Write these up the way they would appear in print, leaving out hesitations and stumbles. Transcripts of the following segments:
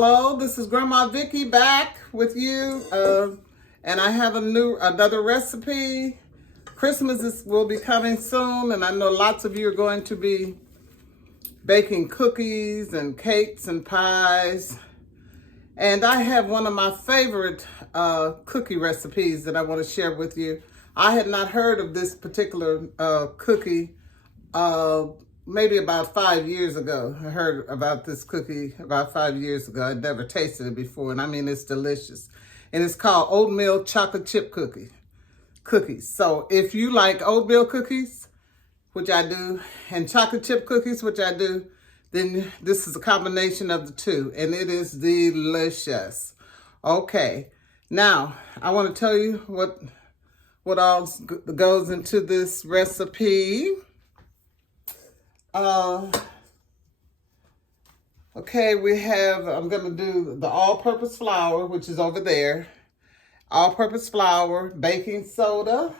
Hello, this is Grandma Vickie back with you, and I have another recipe. Christmas will be coming soon, and I know lots of you are going to be baking cookies and cakes and pies. And I have one of my favorite cookie recipes that I want to share with you. I had not heard of this particular cookie maybe about 5 years ago. I heard about this cookie about 5 years ago. I'd never tasted it before, and I mean, it's delicious. And it's called oatmeal chocolate chip cookies. So if you like oatmeal cookies, which I do, and chocolate chip cookies, which I do, then this is a combination of the two, and it is delicious. Okay, now I want to tell you what all goes into this recipe. Okay, I'm going to do the all-purpose flour, which is over there. All-purpose flour, baking soda,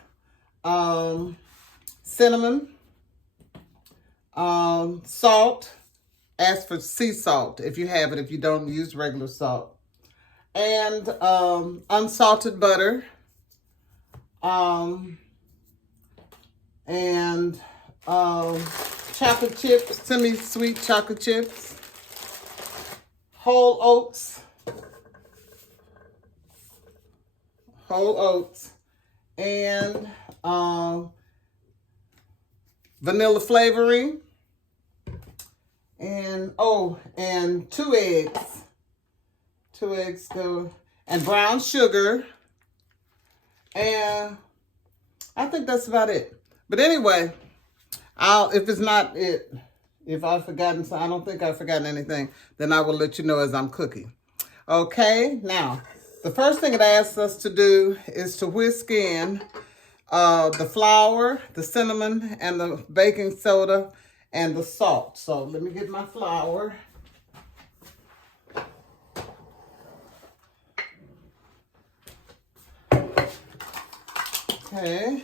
cinnamon, salt. Ask for sea salt if you have it, if you don't use regular salt. And unsalted butter. And chocolate chips, semi-sweet chocolate chips, whole oats, and vanilla flavoring, and and 2 eggs. 2 eggs go, and brown sugar, and I think that's about it. But anyway, if it's not it, if I've forgotten, so I don't think I've forgotten anything, then I will let you know as I'm cooking. Okay, now, the first thing it asks us to do is to whisk in the flour, the cinnamon, and the baking soda, and the salt. So let me get my flour. Okay.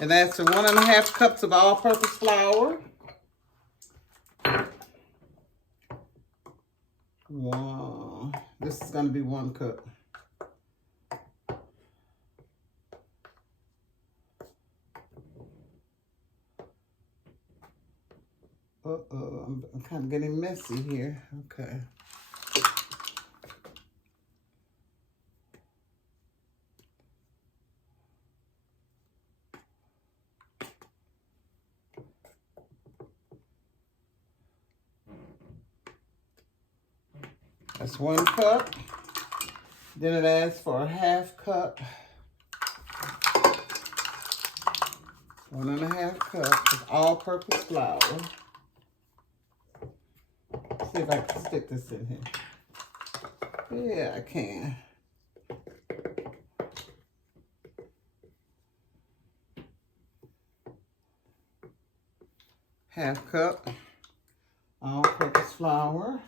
And that's for 1.5 cups of all-purpose flour. Wow. This is going to be 1 cup. Uh-oh, I'm kind of getting messy here. Okay. That's 1 cup. Then it asks for 1/2 cup. 1.5 cups of all-purpose flour. Let's see if I can stick this in here. Yeah, I can. Half cup all-purpose flour.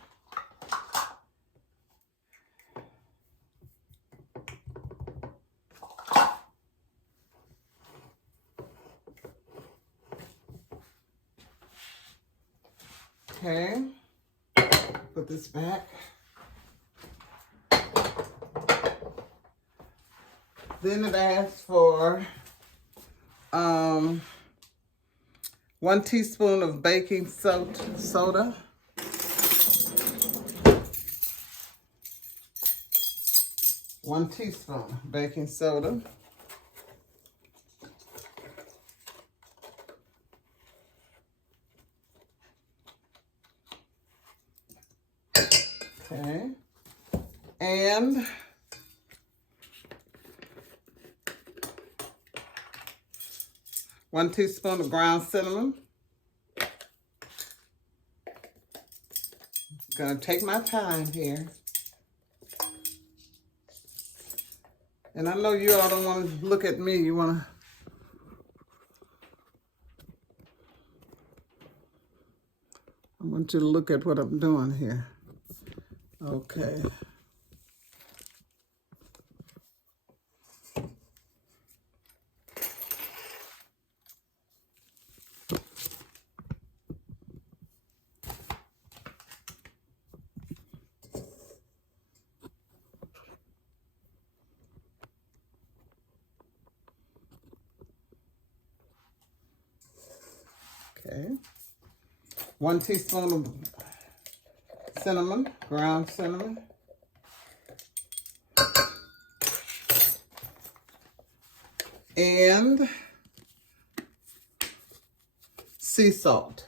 Okay, put this back. Then it asks for 1 teaspoon of baking soda. One teaspoon baking soda. Okay, and one teaspoon of ground cinnamon. Gonna take my time here. And I know you all don't want to look at me. You want to. I want you to look at what I'm doing here. Okay. Okay. 1 teaspoon of cinnamon, ground cinnamon. And sea salt.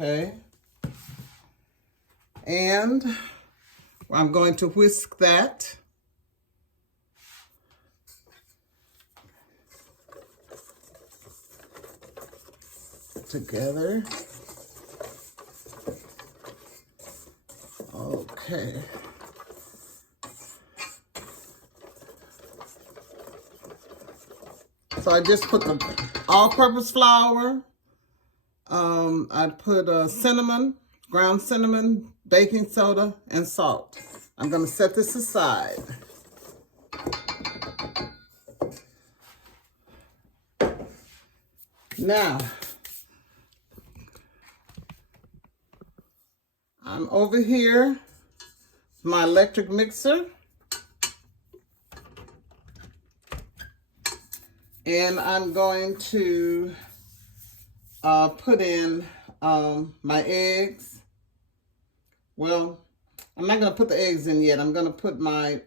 Okay. And I'm going to whisk that together. Okay. So I just put the all-purpose flour. I put cinnamon, ground cinnamon, baking soda, and salt. I'm going to set this aside. Now, I'm over here, my electric mixer. And I'm going to put in my eggs. Well, I'm not going to put the eggs in yet. I'm going to put my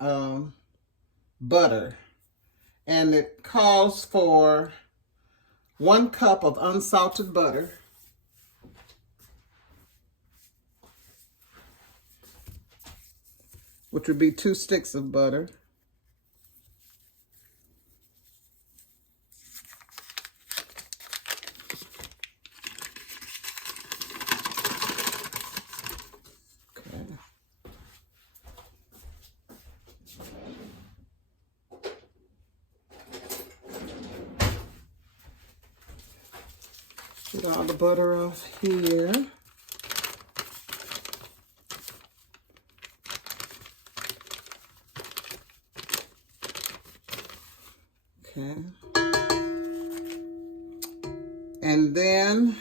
butter. And it calls for 1 cup of unsalted butter. Which would be 2 sticks of butter. Get all the butter off here. Okay. And then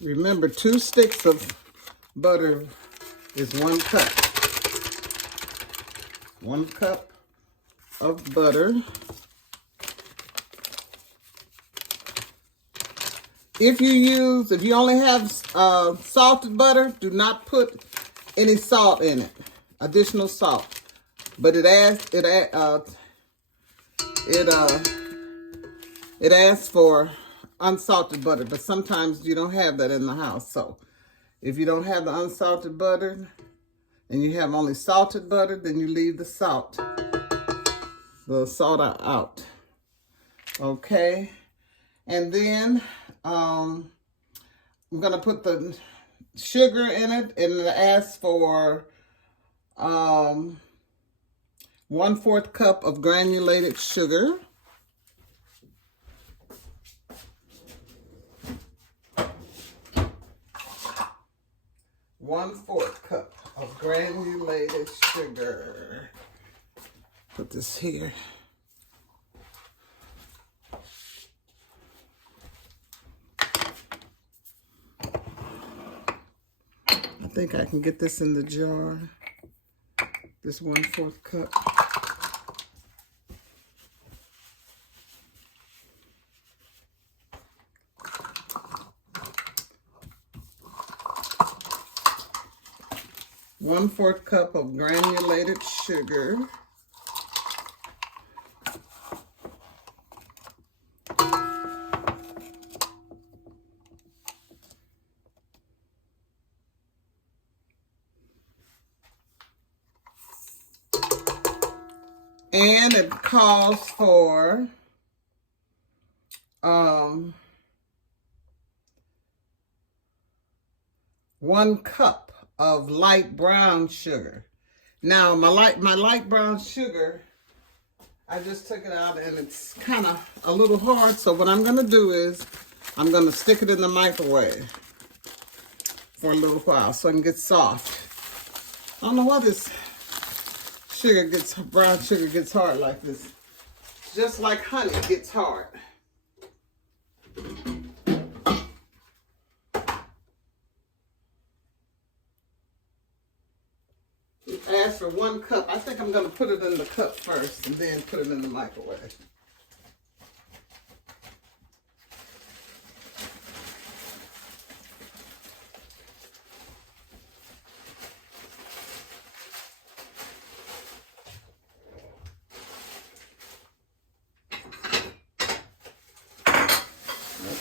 remember, 2 sticks of butter is 1 cup. 1 cup of butter. If you only have salted butter, do not put any salt in it, additional salt. But it asks for unsalted butter, but sometimes you don't have that in the house. So if you don't have the unsalted butter and you have only salted butter, then you leave the salt out. Okay. And then I'm going to put the sugar in it, and it asks for 1/4 cup of granulated sugar. One-fourth cup of granulated sugar. Put this here. I think I can get this in the jar. This 1/4 cup. One-fourth cup of granulated sugar. And it calls for 1 cup of light brown sugar. Now my light brown sugar, I just took it out and it's kind of a little hard. So what I'm going to do is I'm going to stick it in the microwave for a little while so it can get soft. I don't know why this brown sugar gets hard like this. Just like honey gets hard. for 1 cup. I think I'm going to put it in the cup first and then put it in the microwave.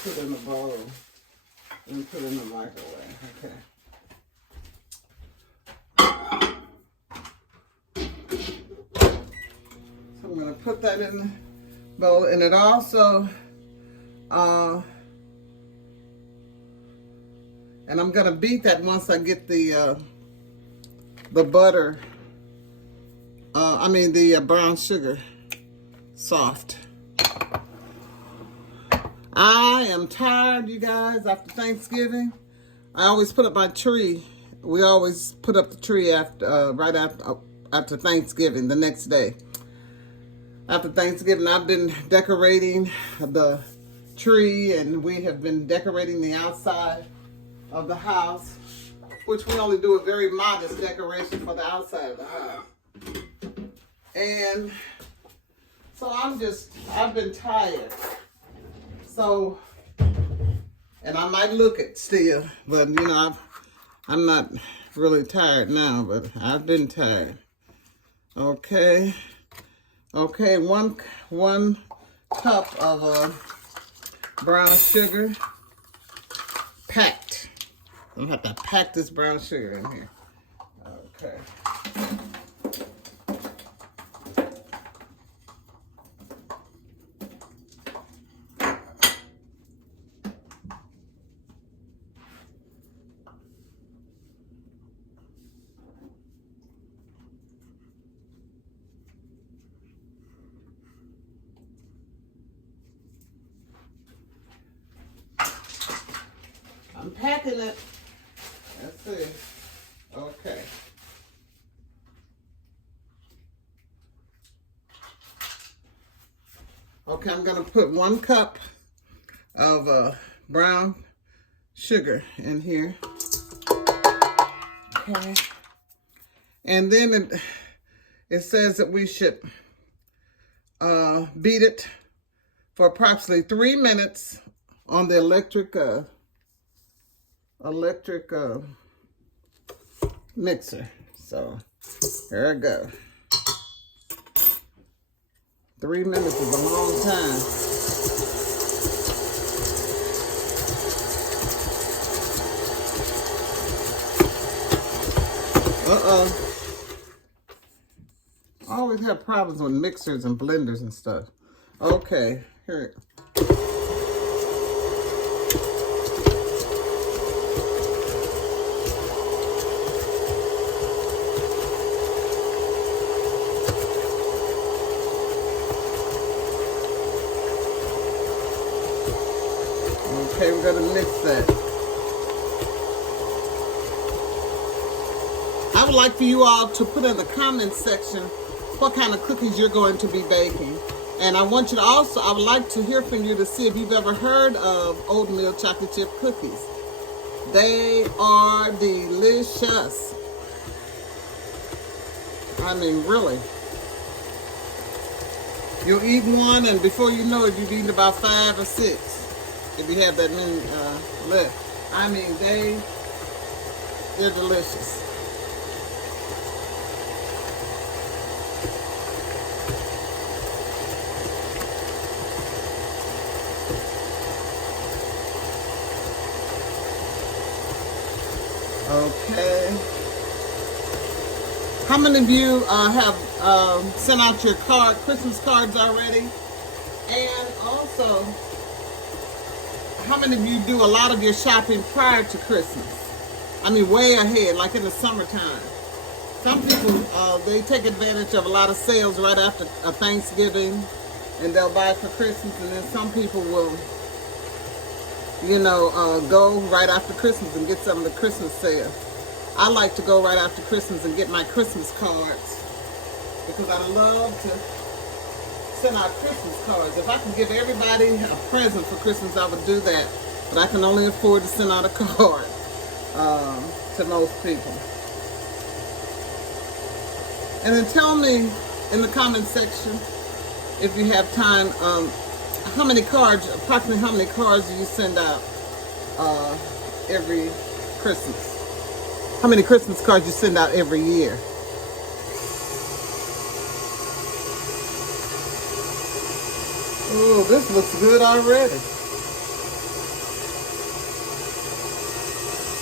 Put it in the bowl and put it in the microwave. Okay. So I'm going to put that in the bowl, and it also, and I'm going to beat that once I get the butter. The brown sugar soft. I am tired, you guys, after Thanksgiving. I always put up my tree. We always put up the tree right after Thanksgiving, the next day. After Thanksgiving, I've been decorating the tree, and we have been decorating the outside of the house, which we only do a very modest decoration for the outside of the house. And so I've been tired. So, and I might look it still, but you know, I'm not really tired now, but I've been tired. Okay, one cup of brown sugar, packed. I'm gonna have to pack this brown sugar in here. Okay. I'm packing it. Let's see. Okay. Okay, I'm going to put 1 cup of brown sugar in here. Okay. And then it says that we should beat it for approximately 3 minutes on the electric mixer. So here I go. 3 minutes is a long time. I always have problems with mixers and blenders and stuff. Okay, here. Okay, we're gonna mix that. I would like for you all to put in the comments section what kind of cookies you're going to be baking. And I want you to also, I would like to hear from you to see if you've ever heard of oatmeal chocolate chip cookies. They are delicious. I mean, really. You'll eat one, and before you know it, you've eaten about 5 or 6. If you have that many left. I mean, they're delicious. Okay. How many of you have sent out your Christmas cards already? And also, how many of you do a lot of your shopping prior to Christmas? I mean, way ahead, like in the summertime. Some people, they take advantage of a lot of sales right after Thanksgiving, and they'll buy for Christmas, and then some people will, you know, go right after Christmas and get some of the Christmas sale. I like to go right after Christmas and get my Christmas cards because I love to send out Christmas cards. If I could give everybody a present for Christmas, I would do that. But I can only afford to send out a card to most people. And then tell me in the comment section, if you have time, how many cards, approximately how many cards do you send out every Christmas? How many Christmas cards you send out every year? Oh, this looks good already.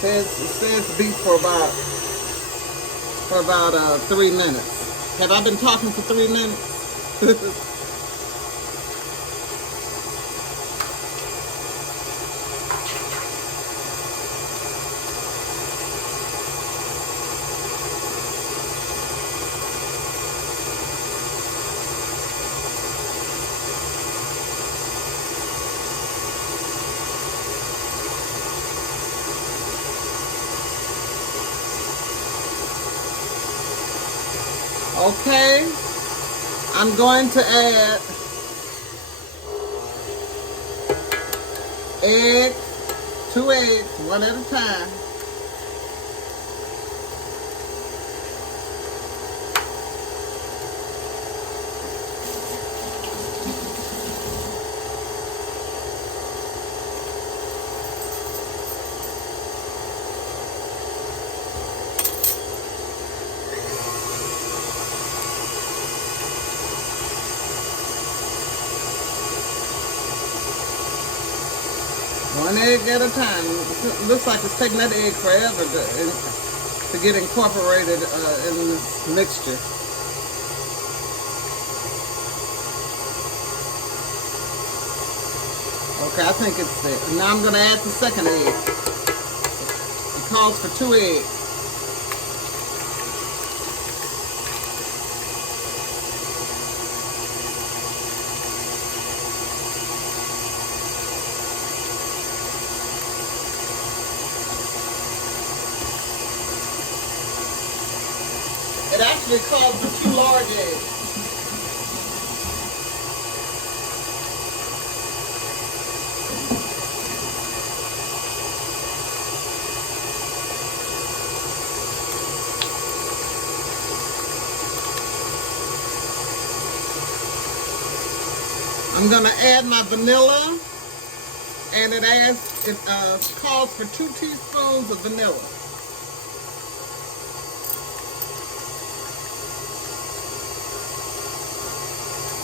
It says beat for about 3 minutes. Have I been talking for 3 minutes? Okay, I'm going to add egg, 2 eggs, one at a time. One egg at a time. It looks like it's taking that egg forever to get incorporated in this mixture. Okay, I think it's there. Now I'm going to add the second egg. It calls for 2 eggs. It actually calls for 2 large eggs. I'm gonna add my vanilla, and it calls for 2 teaspoons of vanilla.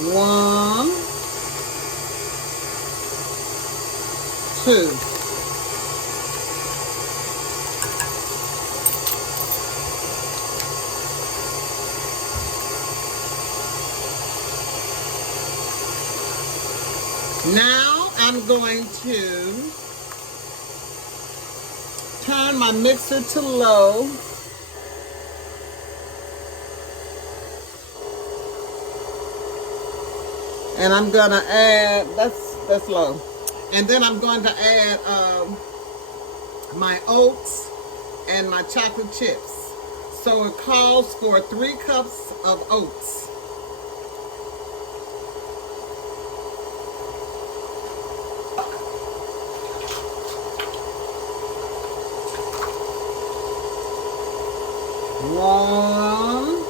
One, 2. Now I'm going to turn my mixer to low. And I'm gonna add, that's low. And then I'm going to add my oats and my chocolate chips. So it calls for 3 cups of oats. One,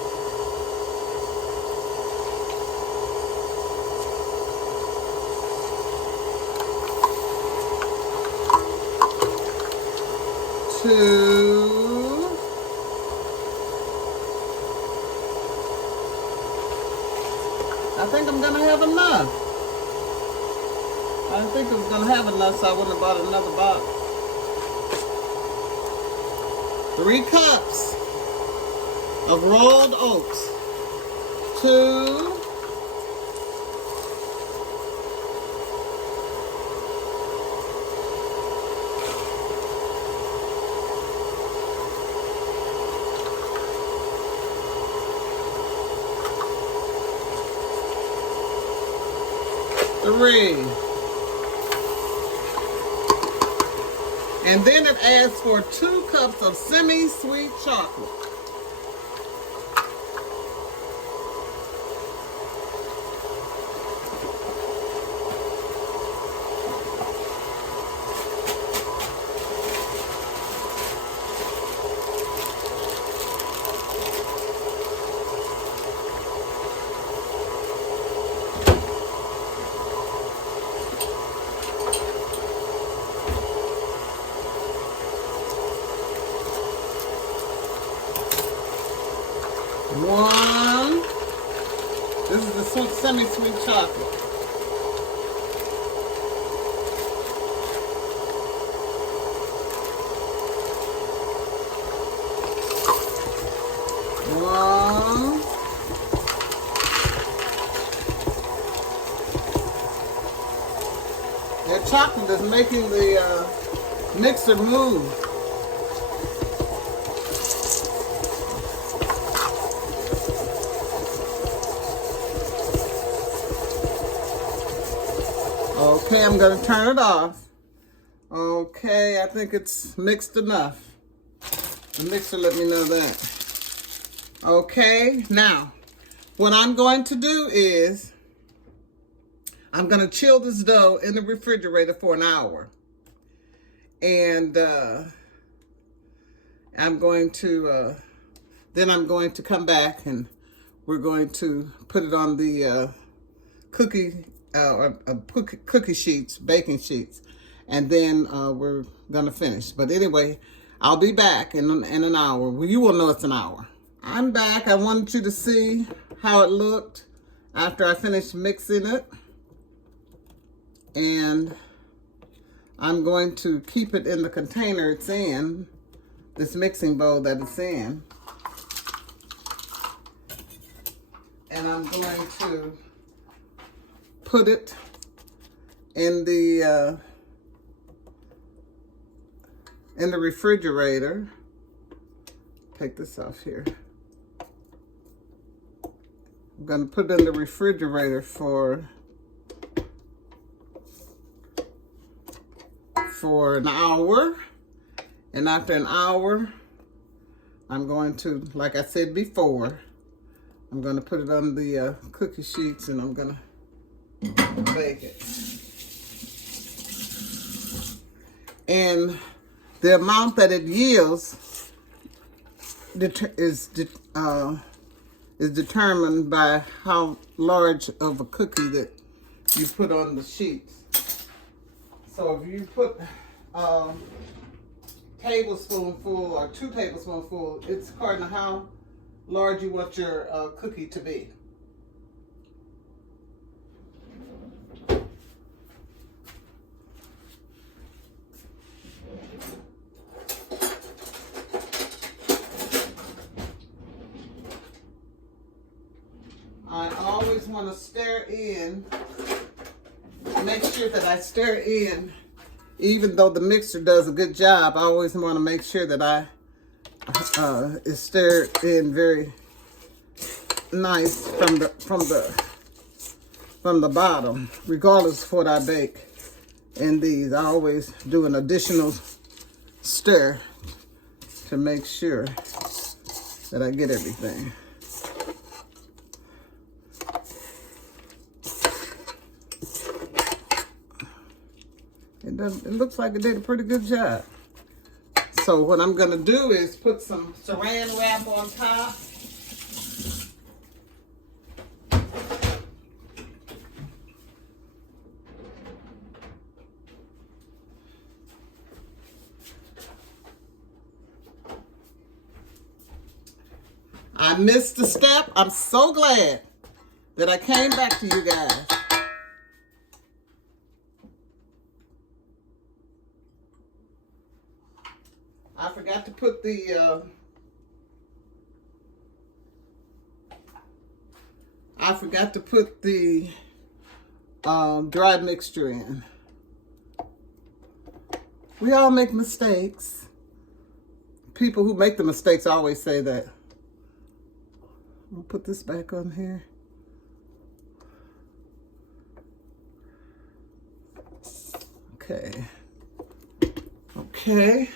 2, I think I'm gonna have enough. I didn't think I was gonna have enough, so I wouldn't have bought another box. 3 cups of rolled oats. 2, 3. And then it asks for 2 cups of semi-sweet chocolate. semi-sweet chocolate. One. That chocolate is making the mixer move. Okay, I'm going to turn it off. Okay, I think it's mixed enough. The mixer let me know that. Okay, now, what I'm going to do is, I'm going to chill this dough in the refrigerator for an hour. And I'm going to, then I'm going to come back and we're going to put it on the cookie sheets, baking sheets. And then we're going to finish. But anyway, I'll be back in an hour. Well, you will know it's an hour. I'm back. I wanted you to see how it looked after I finished mixing it. And I'm going to keep it in the container it's in, this mixing bowl that it's in. And I'm going to put it in the refrigerator. Take this off here. I'm going to put it in the refrigerator for an hour. And after an hour, I'm going to, like I said before, I'm going to put it on the cookie sheets and I'm going to bake it. And the amount that it yields is determined by how large of a cookie that you put on the sheets. So if you put a tablespoonful or 2 tablespoonfuls, it's according to how large you want your cookie to be. I always want to stir in, make sure that I stir in, even though the mixer does a good job, I always want to make sure that it's stirred in very nice from the bottom, regardless of what I bake in these. I always do an additional stir to make sure that I get everything. It looks like it did a pretty good job. So what I'm going to do is put some saran wrap on top. I missed a step. I'm so glad that I came back to you guys. I forgot to put the dry mixture in. We all make mistakes. People who make the mistakes always say that. I'll put this back on here. Okay. Okay.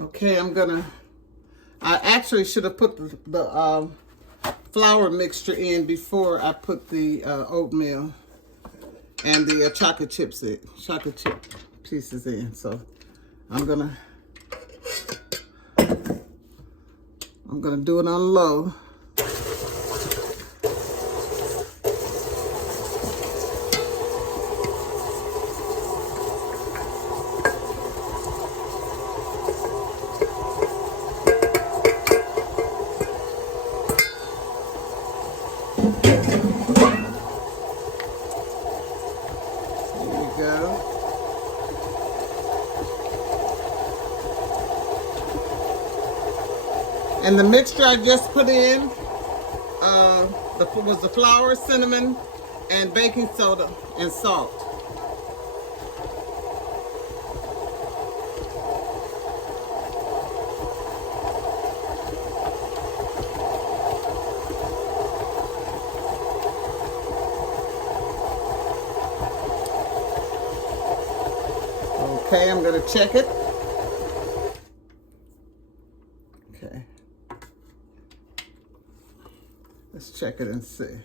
Okay, I actually should have put the flour mixture in before I put the oatmeal and the chocolate chip pieces in. So I'm gonna do it on low. And the mixture I just put in was the flour, cinnamon, and baking soda and salt. Okay, I'm going to check it. Okay. Let's check it and see.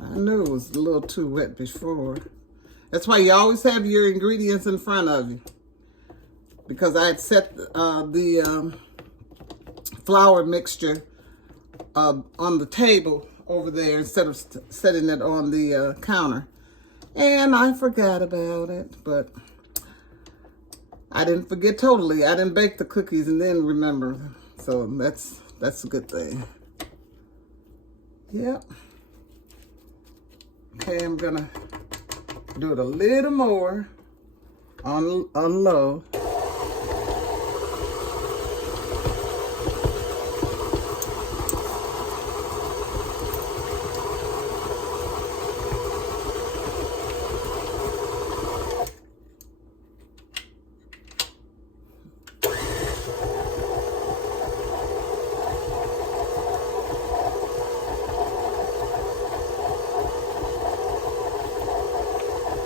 I knew it was a little too wet before. That's why you always have your ingredients in front of you. Because I had set the flour mixture on the table over there instead of setting it on the counter. And I forgot about it, but I didn't forget totally. I didn't bake the cookies and then remember them. So that's a good thing. Yep. Okay, I'm gonna do it a little more on low.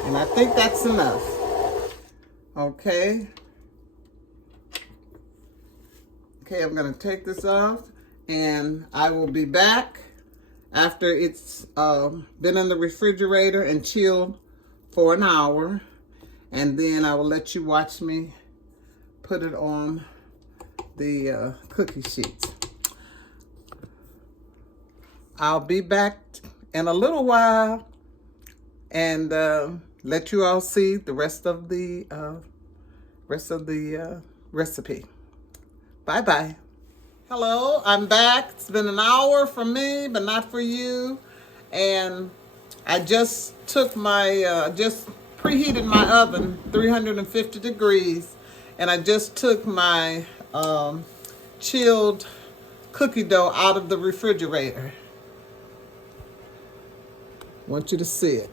And I think that's enough. Okay. Okay, I'm gonna take this off and I will be back after it's been in the refrigerator and chilled for an hour. And then I will let you watch me put it on the cookie sheets. I'll be back in a little while and let you all see the rest of the recipe. Bye-bye. Hello, I'm back. It's been an hour for me, but not for you. And I just took my, just preheated my oven, 350 degrees. And I just took my chilled cookie dough out of the refrigerator. Want you to see it.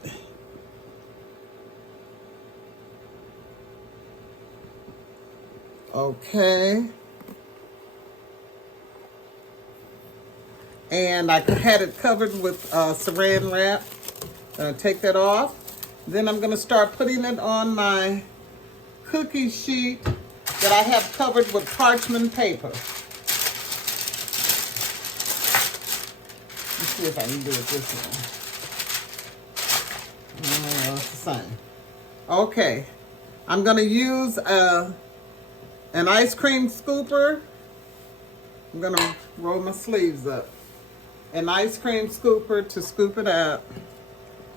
Okay. And I had it covered with saran wrap. Take that off. Then I'm gonna start putting it on my cookie sheet that I have covered with parchment paper. Let's see if I can do it this way. Oh, it's the same. Okay. I'm gonna use an ice cream scooper. I'm gonna roll my sleeves up. An ice cream scooper to scoop it out.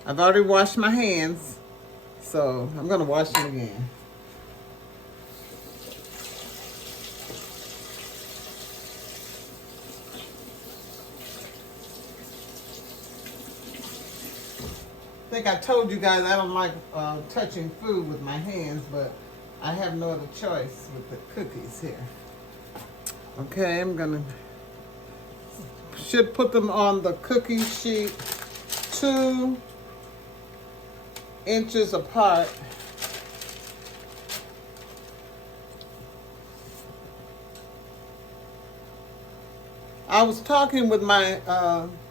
I've already washed my hands, so I'm gonna wash them again. I think I told you guys I don't like touching food with my hands, but I have no other choice with the cookies here. Okay, should put them on the cookie sheet 2 inches apart. I was talking with my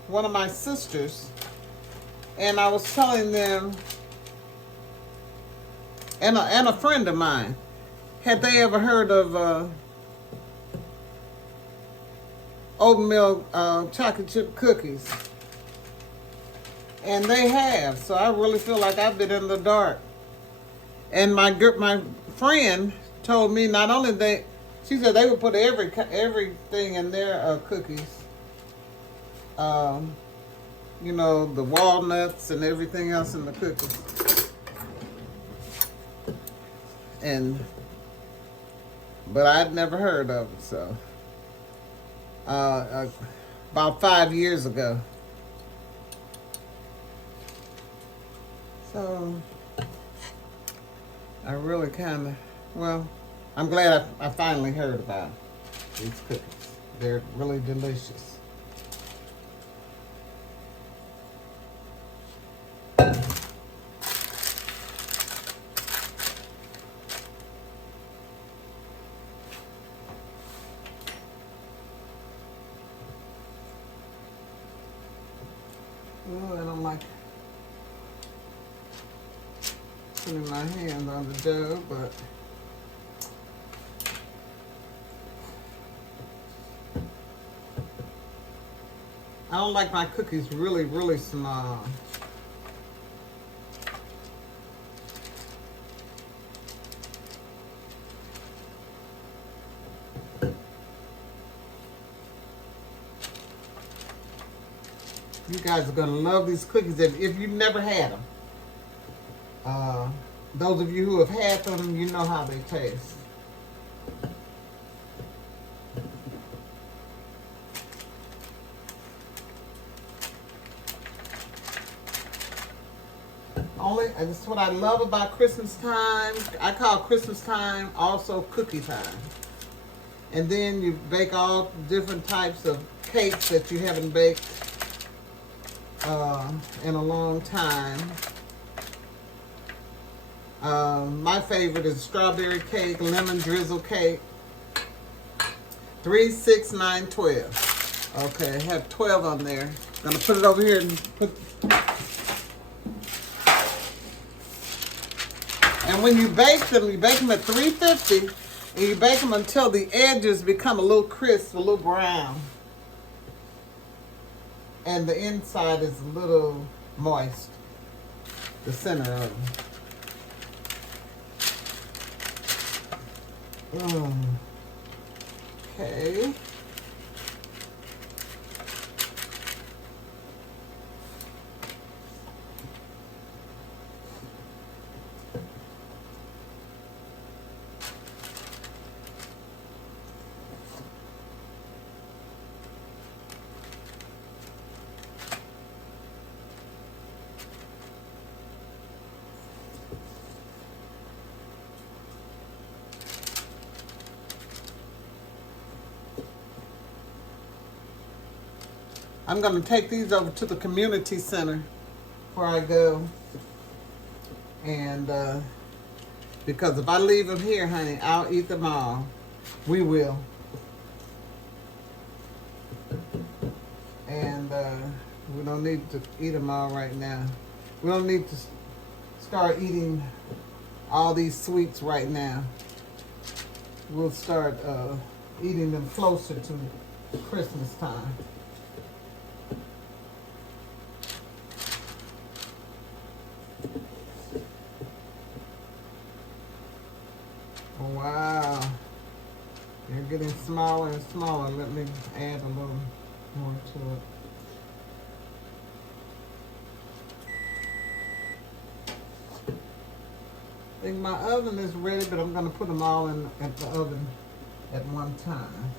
one of my sisters, and I was telling them, and a friend of mine, had they ever heard of oatmeal chocolate chip cookies? And they have, so I really feel like I've been in the dark. And my friend told me not only she said they would put everything in their cookies. You know, the walnuts and everything else in the cookies. But I'd never heard of it, so. About 5 years ago. So, I really kind of, well, I'm glad I finally heard about these cookies. They're really delicious. Oh, I don't like putting my hands on the dough, but I don't like my cookies really, really small. You guys are gonna love these cookies if you've never had them. Those of you who have had them, you know how they taste. That's what I love about Christmas time. I call Christmas time also cookie time. And then you bake all different types of cakes that you haven't baked in a long time. My favorite is strawberry cake, lemon drizzle cake. 3, 6, 9, 12. Okay, I have 12 on there. I'm gonna put it over here and put. And when you bake them at 350, and you bake them until the edges become a little crisp, a little brown. And the inside is a little moist, the center of them. Okay. I'm going to take these over to the community center before I go. And because if I leave them here, honey, I'll eat them all. We will. And we don't need to eat them all right now. We don't need to start eating all these sweets right now. We'll start eating them closer to Christmas time. Wow, they're getting smaller and smaller. Let me add a little more to it. I think my oven is ready, but I'm going to put them all in at the oven at one time.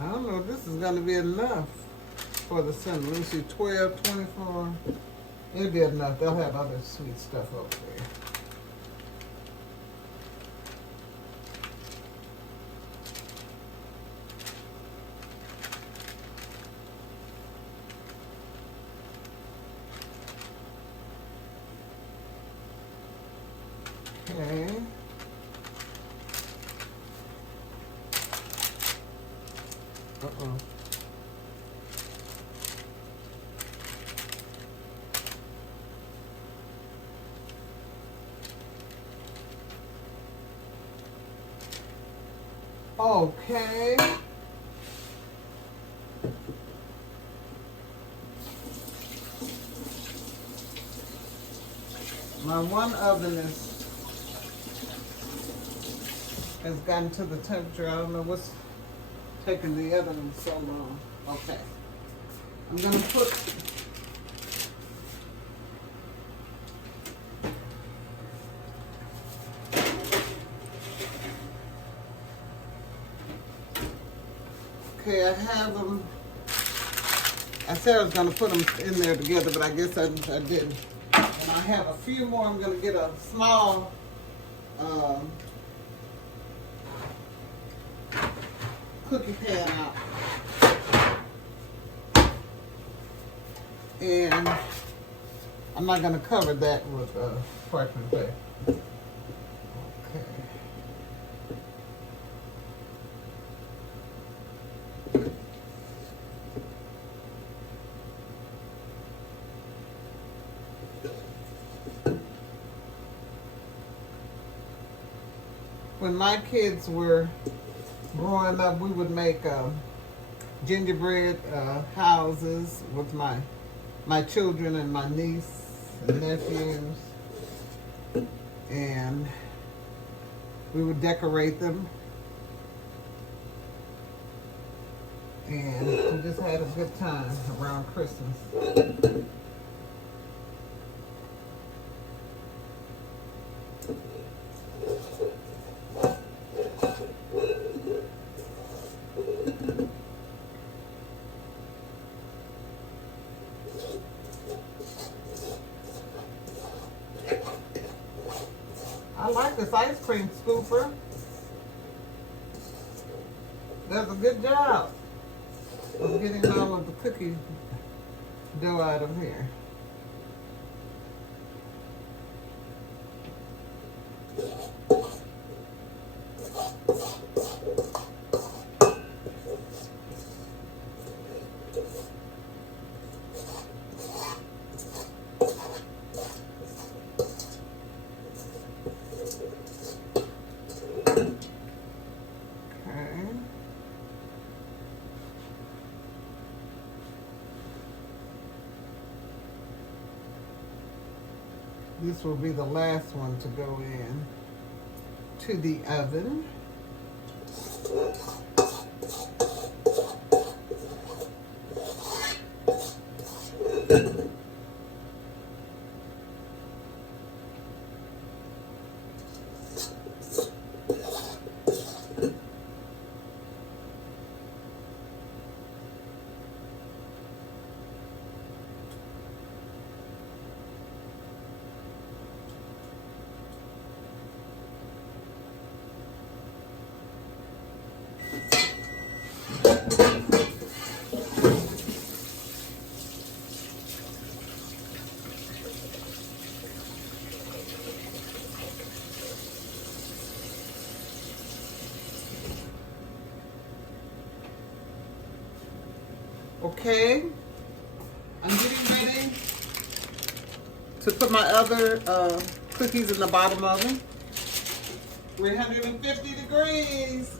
I don't know if this is going to be enough for the center. Let me see, 12, 24. It'll be enough. They'll have other sweet stuff over there. Okay. Uh-oh. Okay. My one oven has gotten to the temperature. I don't know what's taking the other one so long. Okay. I'm going to put okay, I have them I said I was gonna put them in there together, but I guess I didn't. And I have a few more. I'm gonna get a small cookie pan out. And I'm not gonna cover that with parchment paper. Okay. When my kids were growing up, we would make gingerbread houses with my children and my niece and nephews, and we would decorate them, and we just had a good time around Christmas. I like this ice cream scooper. Does a good job of getting all of the cookie dough out of here. This will be the last one to go in to the oven. Okay, I'm getting ready to put my other cookies in the bottom oven. 350 degrees.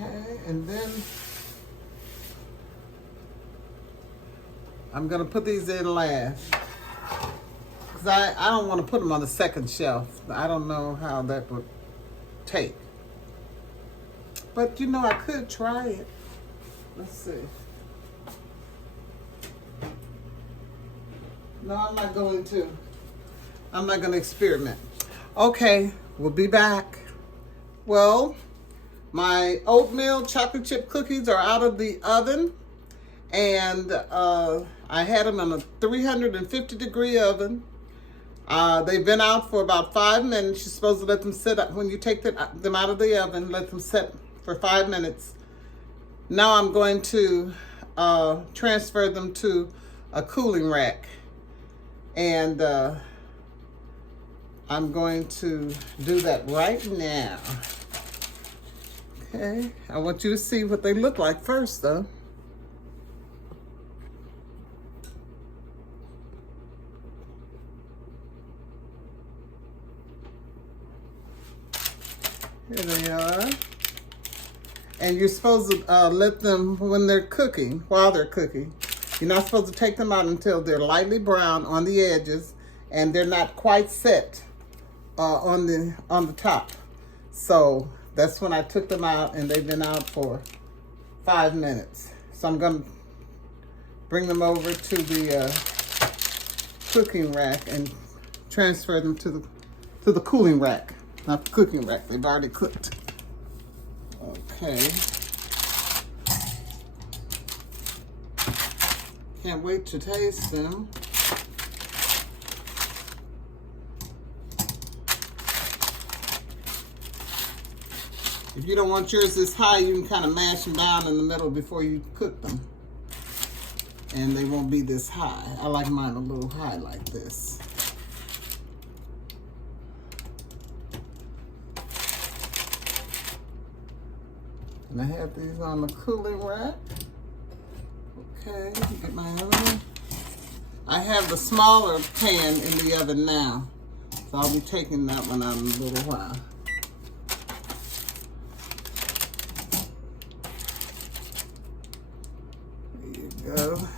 Okay, and then I'm gonna put these in last. Cause I don't want to put them on the second shelf. I don't know how that would take. But you know, I could try it. Let's see. No, I'm not going to. I'm not going to experiment. Okay, we'll be back. Well, my oatmeal chocolate chip cookies are out of the oven. And I had them in a 350 degree oven. They've been out for about 5 minutes. You're supposed to let them sit up. When you take them out of the oven, let them sit for 5 minutes. Now I'm going to transfer them to a cooling rack. And I'm going to do that right now. Okay, I want you to see what they look like first, though. Here they are. And you're supposed to let them, when they're cooking, while they're cooking, you're not supposed to take them out until they're lightly brown on the edges and they're not quite set on the top. So that's when I took them out, and they've been out for 5 minutes. So I'm gonna bring them over to the cooking rack and transfer them to the cooling rack, not the cooking rack. They've already cooked. Okay. Can't wait to taste them. If you don't want yours this high, you can kind of mash them down in the middle before you cook them. And they won't be this high. I like mine a little high like this. And I have these on the cooling rack. Okay, get my oven. I have the smaller pan in the oven now, so I'll be taking that one out in a little while. There you go.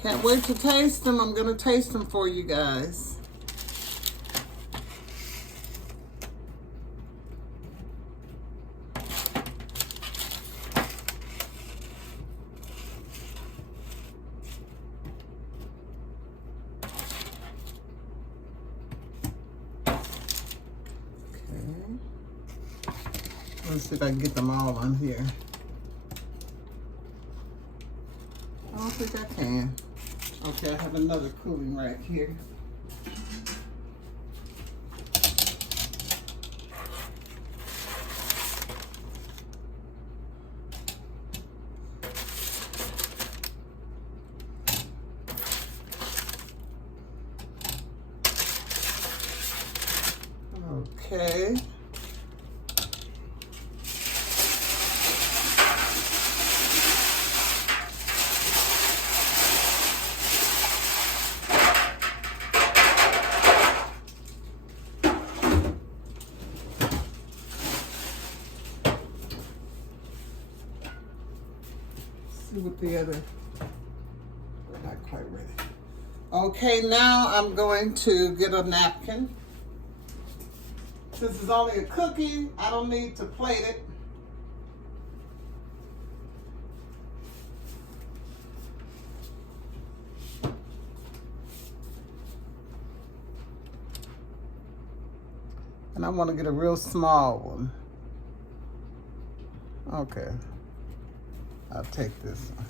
Can't wait to taste them. I'm gonna taste them for you guys. Okay. Let's see if I can get them all on here. I don't think I can. Okay, I have another cooling rack here. Okay. See what the other, we're not quite ready. Okay, now I'm going to get a napkin. Since it's only a cookie, I don't need to plate it. And I want to get a real small one. Okay. I'll take this one.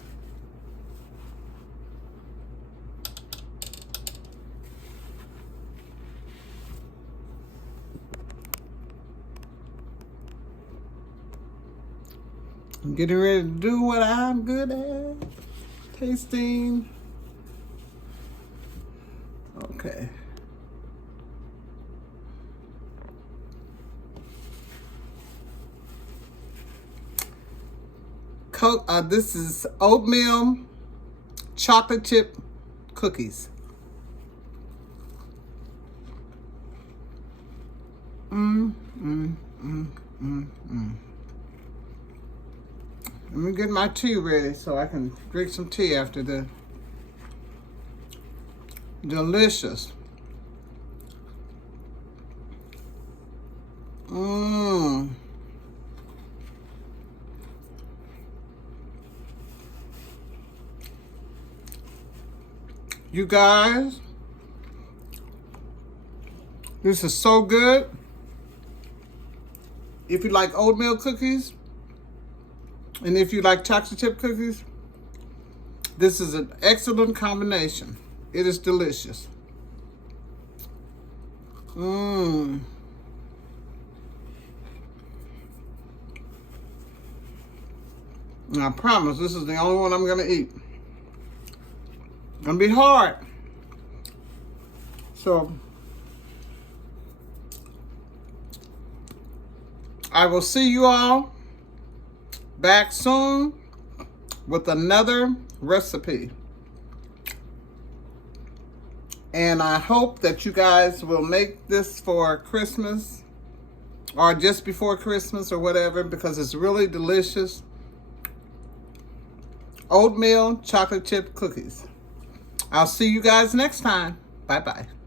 I'm getting ready to do what I'm good at. Tasting. Okay. This is oatmeal chocolate chip cookies. Let me get my tea ready so I can drink some tea after the delicious. You guys, this is so good. If you like oatmeal cookies, and if you like chocolate chip cookies, this is an excellent combination. It is delicious. I promise this is the only one I'm gonna eat. Gonna be hard. So I will see you all back soon with another recipe. And I hope that you guys will make this for Christmas or just before Christmas or whatever, because it's really delicious. Oatmeal chocolate chip cookies. I'll see you guys next time. Bye-bye.